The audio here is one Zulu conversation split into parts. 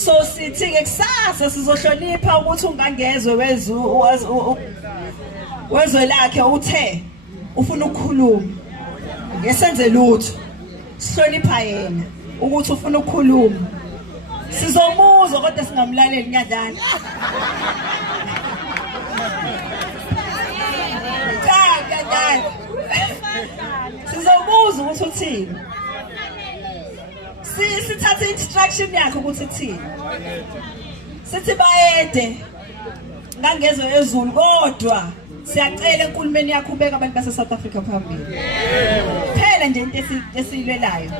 So sithi ke kusasa sizohlonipha ukuthi ungangezwe wezwe lakhe uthe ufuna ukukhuluma ngesenze lutho sihlonipha yena ukuthi ufuna ukukhuluma sizomuzwa kodwa singamlaleli nyadlana sizomuzwa ukuthi uthini sithatha instruction yakhe ukuthi uthini sithi bayede ngangezwe ezulu kodwa siyacela enkulumeni yakho ubeka abantu base South Africa phambili phela nje into esiyilwelayo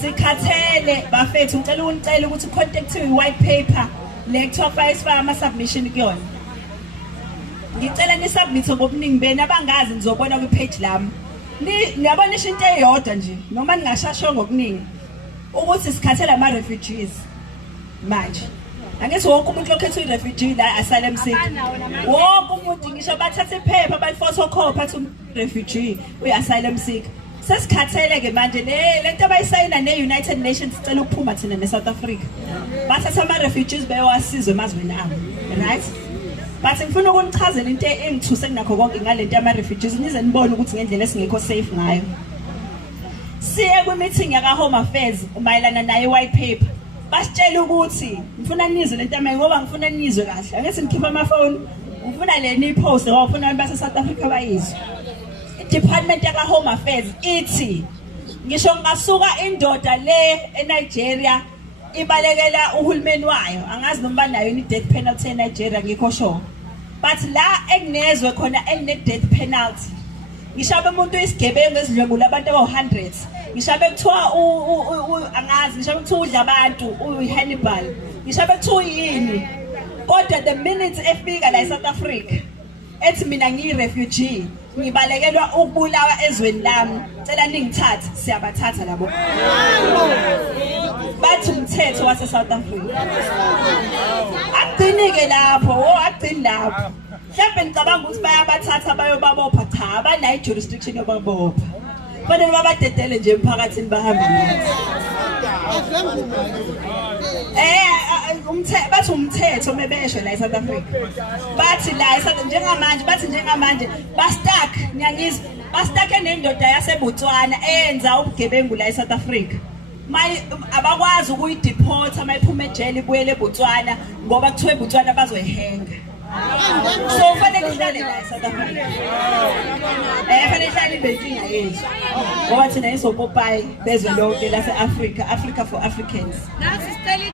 sikhathele bafethu ngicela unicela ukuthi contact white paper lecture file ama submission kuyona ngicela ni submit ngobuningi beni abangazi nizobona ku page lami niyabona into eyodwa nje noma ningashashwa ngokuningi ukuthi sikhathela ama refugees manje angithi wonke umuntu lokhetha i-refugee la asylum seeker wonke umuntu ngisho bathathe iphepha baliphotocopy athi refugee uyi-asylum seeker sesikhathele ke manje lento abayisayina ne-United Nations sicela ukuphuma thina ne-South Africa bathatha ama-refugees beyowasizwe emazweni abo right but ngifuna ukunichazela into engithuse kunakho konke ngalento yama-refugees nize nibone ukuthi ngendlela esingekho safe ngayo siye kwi-meeting yaka-Home Affairs mayelana nayo i-white paper basitshela ukuthi ngifuna nizwe lento yami ngoba ngifuna nizwe kahle angithi ngikhipha amafoni ngifuna le nipost ngoba ngifuna abantu base South Africa bayizwe i-department yaka-Home Affairs ithi ngisho ngasuka indoda le eNigeria ibalekela uhulumeni wayo angazi noma nayo i-death penalty eNigeria ngikho sho but la ekunezwe khona eline-death penalty ngishabe umuntu isigebengu ezidlwengula abantu abawu-100 ngishabe kuthiwa angazi ngishabe kuthiwa udla abantu uyi-Hannibal ngishabe kuthiwa yini kodwa the minute efika la eSouth Africa ethi mina ngiyi-refugee ngibalekelwa ukubulawa ezweni lami cela ningithathe siyabathatha labo bathi umthetho wase South Africa agcini-ke lapho agcini lapho mhlawumbe ngicabanga ukuthi bayabathatha bayobabopha cha abanayo i-jurisdiction yobabopha fanele babadedele nje emphakathini bahambe bathi umthetho mebesho la eSouth Africa bathi la njengamanje bastuck nyangizwa bastuck enendoda yaseBotswana eyenza ubugebengu la eSouth Africa abakwazi ukuyideport mayiphuma ejele ibuyele eBotswana ngoba kuthiwe eBotswana bazoyihenga so fanele ihlale la eSouth Africa fanele ihlale ibhenkinga yethu ngoba thina isopopayi bezwe lonke lase-Africa for Africans.